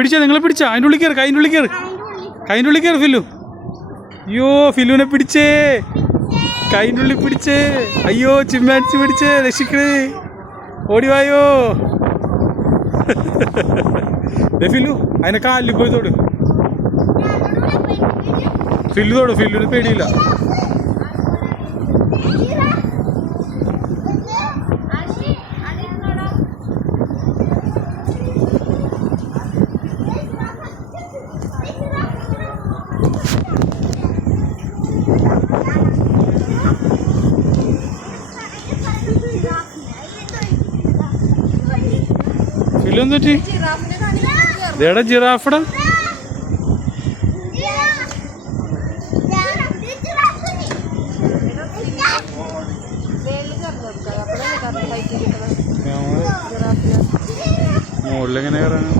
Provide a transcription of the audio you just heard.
പിടിച്ചാ, നിങ്ങളെ പിടിച്ചാ. അതിൻ്റെ ഉള്ളിൽ കയറി, കൈൻ്റെ ഉള്ളിൽ കയറി, കൈൻ്റെ ഉള്ളിൽ കയറി ഫില്ലു. അയ്യോ ഫില്ലുവിനെ പിടിച്ചേ, കൈൻ്റെ ഉള്ളിൽ പിടിച്ചേ. അയ്യോ ചിമ്മാൻസി പിടിച്ചേ, രക്ഷിക്കണേ, ഓടിവായോ. ഫില്ലു അതിനെ കാലിൽ പോയി തൊട്. ഫില്ലു തൊട്, ഫില്ലുവിന് പേടിയില്ല. ഫില്ലു എന്ത് പറ്റി? ഇതേടാ ജിറാഫടാ. മുകളിലെങ്ങനെ കയറാനാ?